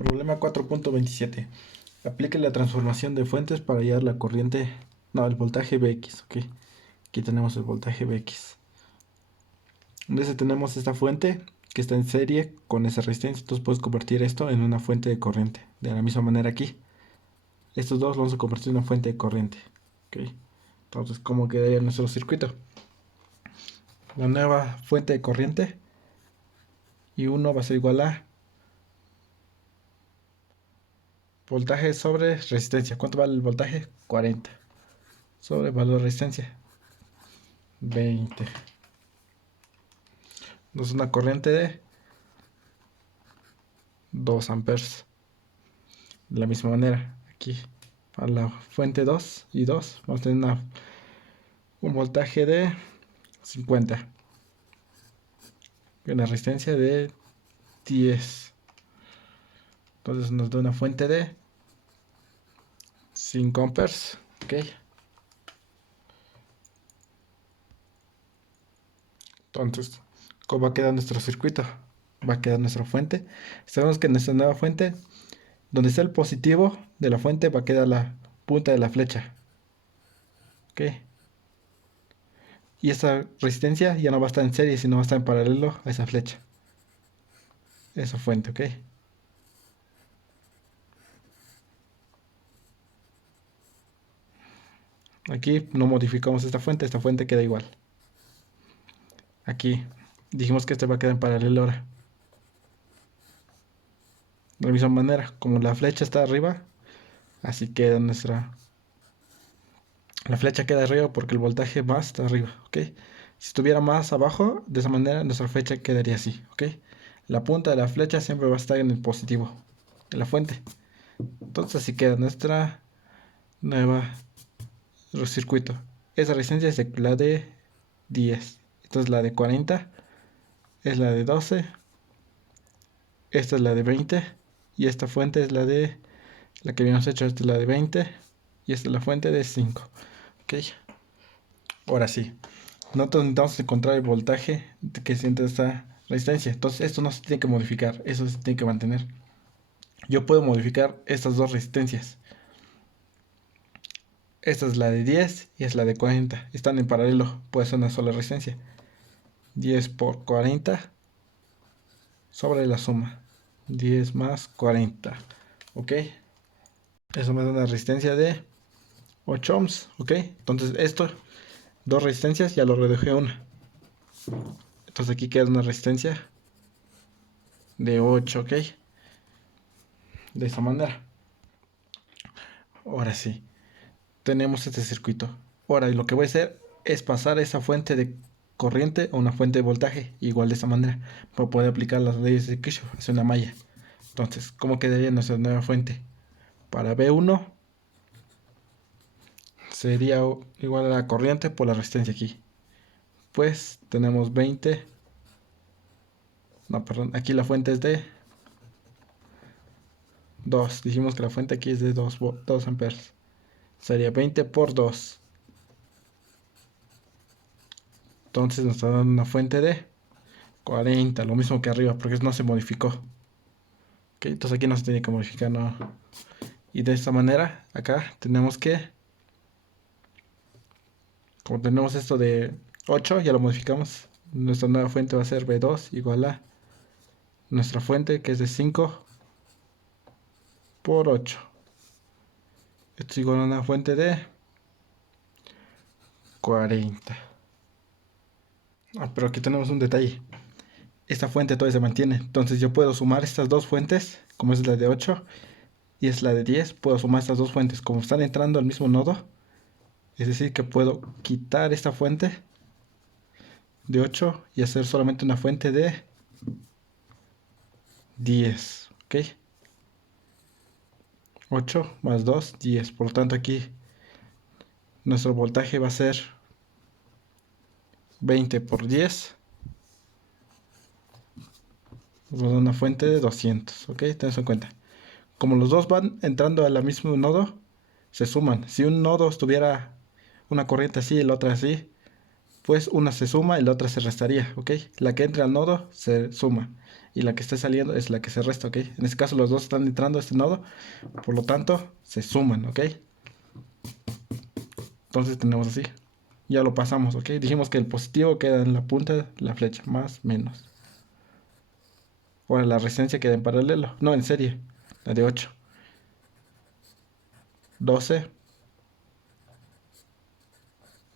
Problema 4.27. Aplique la transformación de fuentes para hallar la corriente, no, el voltaje Vx, ok. Aquí tenemos el voltaje Vx. Entonces tenemos esta fuente que está en serie con esa resistencia, entonces puedes convertir esto en una fuente de corriente. De la misma manera aquí, estos dos los vamos a convertir en una fuente de corriente, ok. Entonces, ¿cómo quedaría nuestro circuito? La nueva fuente de corriente y 1 va a ser igual a voltaje sobre resistencia. ¿Cuánto vale el voltaje? 40. Sobre valor de resistencia, 20. Entonces una corriente de 2 amperes. De la misma manera, aquí a la fuente 2 y 2 vamos a tener un voltaje de 50 y una resistencia de 10. Entonces nos da una fuente de 5 amperes. Ok. Entonces, ¿cómo va a quedar nuestro circuito? Va a quedar nuestra fuente. Sabemos que nuestra nueva fuente, donde está el positivo de la fuente, va a quedar la punta de la flecha. Ok. Y esa resistencia ya no va a estar en serie, sino va a estar en paralelo a esa flecha. Esa fuente, ok. Aquí no modificamos esta fuente queda igual. Aquí dijimos que este va a quedar en paralelo ahora. De la misma manera, como la flecha está arriba, así queda nuestra... La flecha queda arriba porque el voltaje más está arriba, ok. Si estuviera más abajo, de esa manera nuestra flecha quedaría así, ok. La punta de la flecha siempre va a estar en el positivo, en la fuente. Entonces así queda nuestra nueva circuito. Esa resistencia es la de 10. Entonces la de 40 es la de 12. Esta es la de 20. Y esta fuente es la que habíamos hecho. Esta es la de 20. Y esta es la fuente de 5. Ok. Ahora sí. Nosotros necesitamos encontrar el voltaje que siente esta resistencia. Entonces esto no se tiene que modificar. Eso se tiene que mantener. Yo puedo modificar estas dos resistencias. Esta es la de 10 y es la de 40. Están en paralelo. Puede ser una sola resistencia. 10 por 40 sobre la suma. 10 más 40. Ok. Eso me da una resistencia de 8 ohms. Ok. Entonces esto, dos resistencias, ya lo reduje a una. Entonces aquí queda una resistencia de 8. Ok. De esta manera. Ahora sí. Tenemos este circuito. Ahora lo que voy a hacer es pasar esa fuente de corriente a una fuente de voltaje. Igual de esta manera. Para poder aplicar las leyes de Kirchhoff. Es una malla. Entonces, ¿cómo quedaría nuestra nueva fuente? Para B1 sería igual a la corriente por la resistencia aquí. Pues tenemos 20. No, perdón, aquí la fuente es de 2. Dijimos que la fuente aquí es de 2 amperes. Sería 20 por 2. Entonces nos está dando una fuente de 40. Lo mismo que arriba, porque no se modificó. Ok, entonces aquí no se tiene que modificar, no. Y de esta manera, acá tenemos que, como tenemos esto de 8, ya lo modificamos. Nuestra nueva fuente va a ser B2 igual a nuestra fuente que es de 5 por 8. Esto es igual a una fuente de 40. Pero aquí tenemos un detalle. Esta fuente todavía se mantiene. Entonces yo puedo sumar estas dos fuentes, como es la de 8 y es la de 10. Puedo sumar estas dos fuentes, como están entrando al mismo nodo. Es decir, que puedo quitar esta fuente de 8 y hacer solamente una fuente de 10. ¿Ok? 8 más 2, 10. Por lo tanto aquí nuestro voltaje va a ser 20 por 10. Nos va a dar una fuente de 200. ¿Ok? Ten eso en cuenta. Como los dos van entrando al mismo nodo, se suman. Si un nodo estuviera una corriente así y la otra así, pues una se suma y la otra se restaría, ¿ok? La que entra al nodo se suma y la que esté saliendo es la que se resta, ¿ok? En este caso los dos están entrando a este nodo, por lo tanto se suman, ¿ok? Entonces tenemos así. Ya lo pasamos, ¿ok? Dijimos que el positivo queda en la punta de la flecha, más, menos. Ahora la resistencia queda en paralelo, no en serie, la de 8, 12,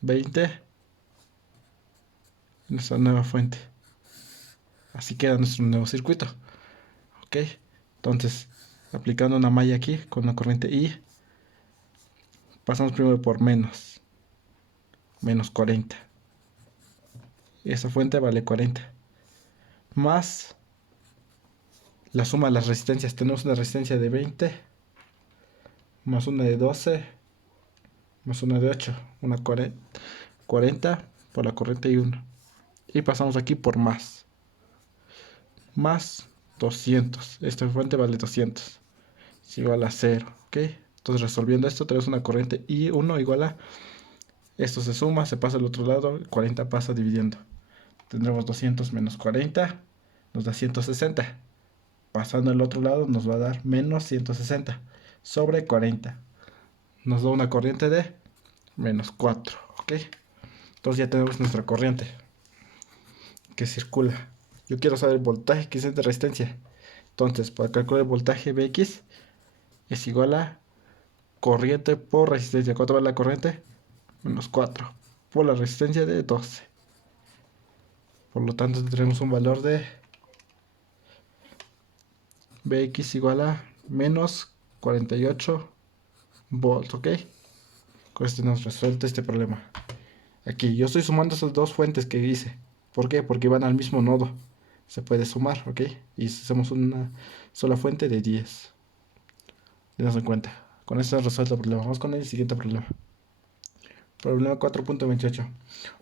20, nuestra nueva fuente. Así queda nuestro nuevo circuito, ¿ok? Entonces, aplicando una malla aquí con una corriente I, pasamos primero por menos 40. Esa fuente vale 40. Más la suma de las resistencias. Tenemos una resistencia de 20, más una de 12, más una de 8. Una 40 por la corriente I1. Y pasamos aquí por más 200. Esta fuente vale 200. Es igual a 0, ¿ok? Entonces resolviendo esto tenemos una corriente I1 igual a, esto se suma, se pasa al otro lado, 40 pasa dividiendo. Tendremos 200 menos 40, nos da 160. Pasando al otro lado nos va a dar menos 160 sobre 40. Nos da una corriente de menos 4, ¿ok? Entonces ya tenemos nuestra corriente que circula. Yo quiero saber el voltaje que es de resistencia. Entonces, para calcular el voltaje Vx es igual a corriente por resistencia. ¿Cuánto vale la corriente? Menos 4 por la resistencia de 12. Por lo tanto, tendremos un valor de Vx igual a menos 48 volts, ¿ok? Con esto tenemos resuelto este problema. Aquí yo estoy sumando esas dos fuentes que hice. ¿Por qué? Porque van al mismo nodo. Se puede sumar, ¿ok? Y hacemos una sola fuente de 10. Tenemos en cuenta. Con esto resuelto el problema. Vamos con el siguiente problema. Problema 4.28.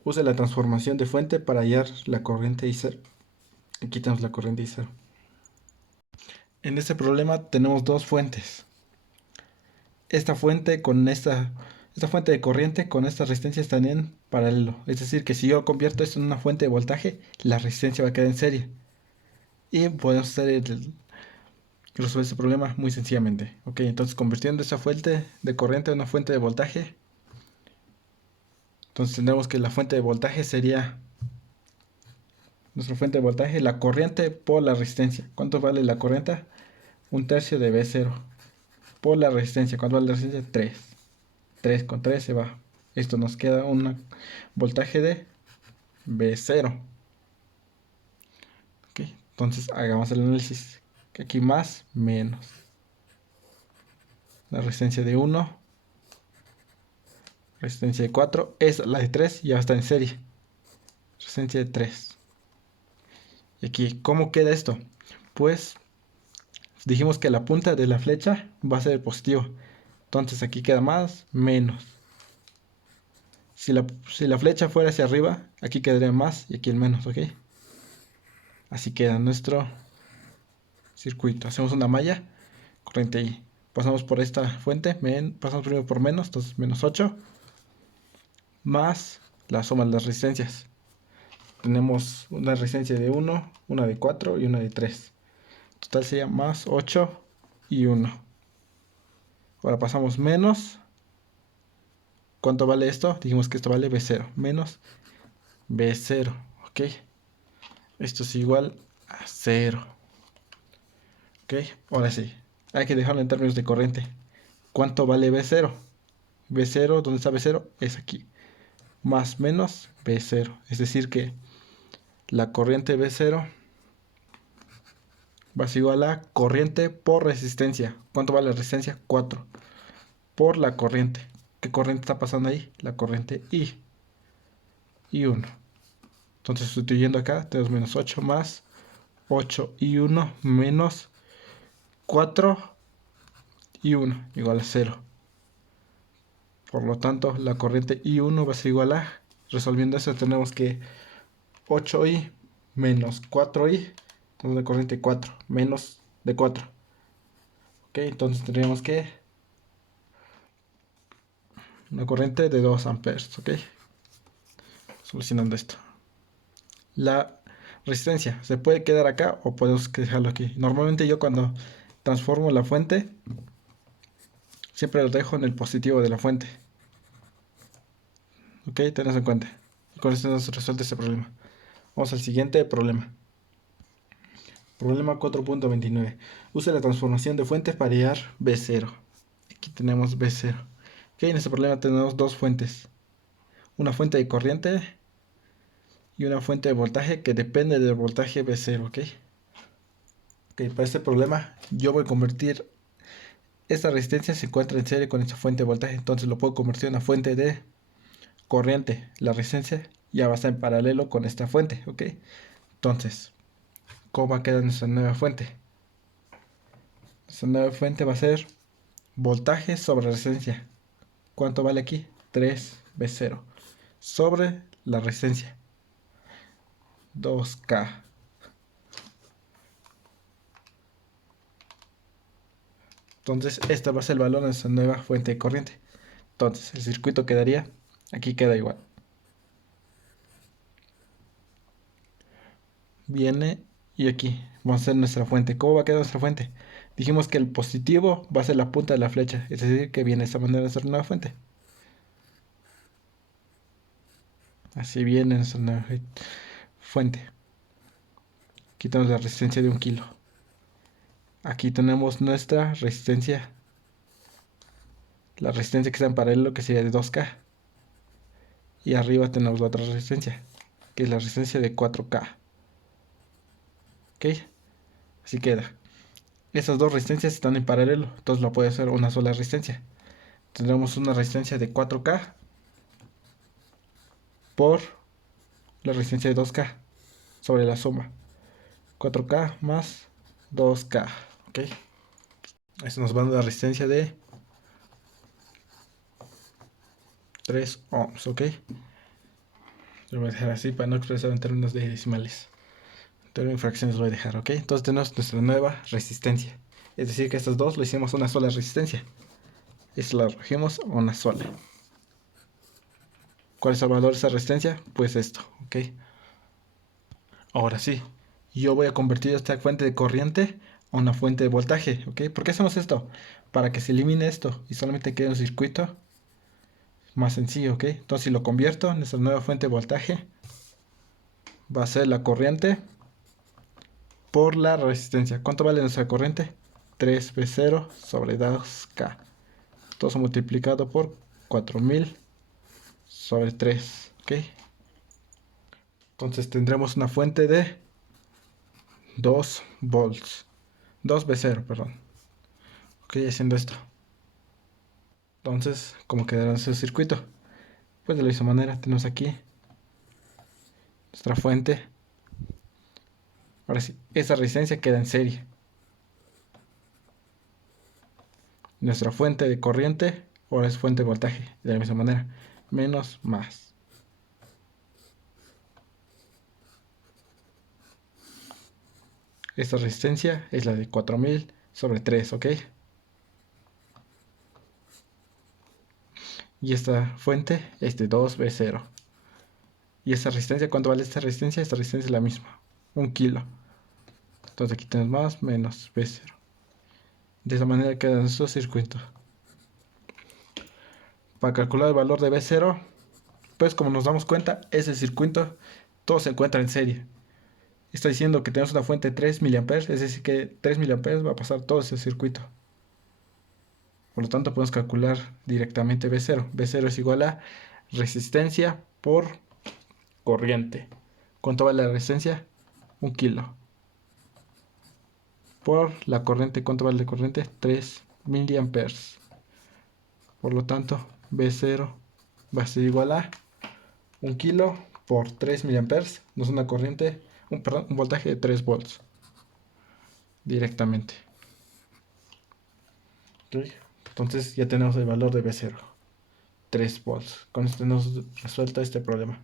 Use la transformación de fuente para hallar la corriente I0. Aquí tenemos la corriente I0. En este problema tenemos dos fuentes. Esta fuente con esta fuente de corriente con esta resistencia están en paralelo. Es decir, que si yo convierto esto en una fuente de voltaje, la resistencia va a quedar en serie. Y podemos resolver este problema muy sencillamente. Ok, entonces convirtiendo esta fuente de corriente a una fuente de voltaje, entonces tendremos que la fuente de voltaje sería nuestra fuente de voltaje, la corriente por la resistencia. ¿Cuánto vale la corriente? Un tercio de V0 por la resistencia. ¿Cuánto vale la resistencia? 3. 3 con 3 se va. Esto nos queda un voltaje de V0. Okay. Entonces hagamos el análisis. Aquí más, menos. La resistencia de 1, resistencia de 4, es la de 3, ya está en serie. Resistencia de 3. Y aquí, ¿cómo queda esto? Pues dijimos que la punta de la flecha va a ser positivo. Entonces aquí queda más, menos. Si la flecha fuera hacia arriba, aquí quedaría más y aquí el menos, ¿ok? Así queda nuestro circuito. Hacemos una malla, corriente I. Pasamos por esta fuente, pasamos primero por menos, entonces menos 8, más la suma de las resistencias. Tenemos una resistencia de 1, una de 4 y una de 3. Total sería más 8 y 1. Ahora pasamos menos. ¿Cuánto vale esto? Dijimos que esto vale B0. Menos B0. ¿Ok? Esto es igual a 0. ¿Ok? Ahora sí. Hay que dejarlo en términos de corriente. ¿Cuánto vale B0? B0, ¿dónde está B0? Es aquí. Más menos B0. Es decir que la corriente B0 va a ser igual a corriente por resistencia. ¿Cuánto vale la resistencia? 4. Por la corriente. ¿Qué corriente está pasando ahí? La corriente I. I1. Entonces sustituyendo acá, tenemos menos 8 más 8 y 1 menos 4 y 1 igual a 0. Por lo tanto, la corriente I1 va a ser igual a, resolviendo eso, tenemos que 8i menos 4i, tenemos la corriente 4, menos de 4. Ok, entonces tendríamos que una corriente de 2 amperes, ok. solucionando esto. La resistencia se puede quedar acá o podemos dejarlo aquí. Normalmente yo cuando transformo la fuente, siempre lo dejo en el positivo de la fuente. Ok, tenés en cuenta. Con esto nos resuelve este problema. Vamos al siguiente problema. Problema 4.29. Use la transformación de fuentes para hallar B0. Aquí tenemos B0. Ok, en este problema tenemos dos fuentes. Una fuente de corriente y una fuente de voltaje que depende del voltaje B0. Ok, para este problema yo voy a convertir esta resistencia se encuentra en serie con esta fuente de voltaje. Entonces lo puedo convertir en una fuente de corriente. La resistencia ya va a estar en paralelo con esta fuente. Ok, entonces, ¿cómo va a quedar nuestra nueva fuente? Nuestra nueva fuente va a ser voltaje sobre resistencia. ¿Cuánto vale aquí? 3V0 sobre la resistencia 2K. Entonces este va a ser el valor de nuestra nueva fuente de corriente. Entonces el circuito quedaría, aquí queda igual. Viene y aquí vamos a hacer nuestra fuente. ¿Cómo va a quedar nuestra fuente? Dijimos que el positivo va a ser la punta de la flecha, es decir, que viene de esta manera nuestra nueva fuente. Así viene nuestra nueva fuente. Aquí tenemos la resistencia de 1 kilo. Aquí tenemos nuestra resistencia, la resistencia que está en paralelo, que sería de 2K. Y arriba tenemos la otra resistencia, que es la resistencia de 4K. Ok, así queda. Esas dos resistencias están en paralelo, entonces lo puede hacer una sola resistencia. Tendremos una resistencia de 4K por la resistencia de 2K sobre la suma. 4K más 2K. Ok, esto nos va a dar la resistencia de 3 ohms. Ok, lo voy a dejar así para no expresar en términos de decimales. En términos de fracciones lo voy a dejar. Ok, entonces tenemos nuestra nueva resistencia. Es decir, que estas dos lo hicimos una sola resistencia. Esta la regimos a una sola. ¿Cuál es el valor de esa resistencia? Pues esto, ok. Ahora sí, yo voy a convertir esta fuente de corriente a una fuente de voltaje, ok. ¿Por qué hacemos esto? Para que se elimine esto y solamente quede un circuito más sencillo, ok. Entonces si lo convierto en esta nueva fuente de voltaje, va a ser la corriente por la resistencia. ¿Cuánto vale nuestra corriente? 3V0 sobre 2K. Todo eso multiplicado por 4000 sobre 3, ok. Entonces tendremos una fuente de 2 volts. 2V0, perdón. Ok, haciendo esto. Entonces, ¿cómo quedará ese circuito? Pues de la misma manera, tenemos aquí nuestra fuente. Ahora sí, esa resistencia queda en serie. Nuestra fuente de corriente ahora es fuente de voltaje. De la misma manera, menos más. Esta resistencia es la de 4000 sobre 3, ¿ok? Y esta fuente es de 2V0. ¿Y esta resistencia? ¿Cuánto vale esta resistencia? Esta resistencia es la misma, 1 kilo. Entonces aquí tenemos más menos V0. De esa manera queda nuestro circuito. Para calcular el valor de V0, pues como nos damos cuenta, ese circuito todo se encuentra en serie. Está diciendo que tenemos una fuente de 3 mA, es decir que 3 mA va a pasar todo ese circuito. Por lo tanto podemos calcular directamente V0. V0 es igual a resistencia por corriente. ¿Cuánto vale la resistencia? 1 kilo. Por la corriente, ¿cuánto vale la corriente? 3 mA. Por lo tanto, V0 va a ser igual a 1 kilo por 3 mA. Nos da una corriente, un voltaje de 3 volts. Directamente. ¿Okay? Entonces ya tenemos el valor de V0. 3 volts. Con esto tenemos resuelto este problema.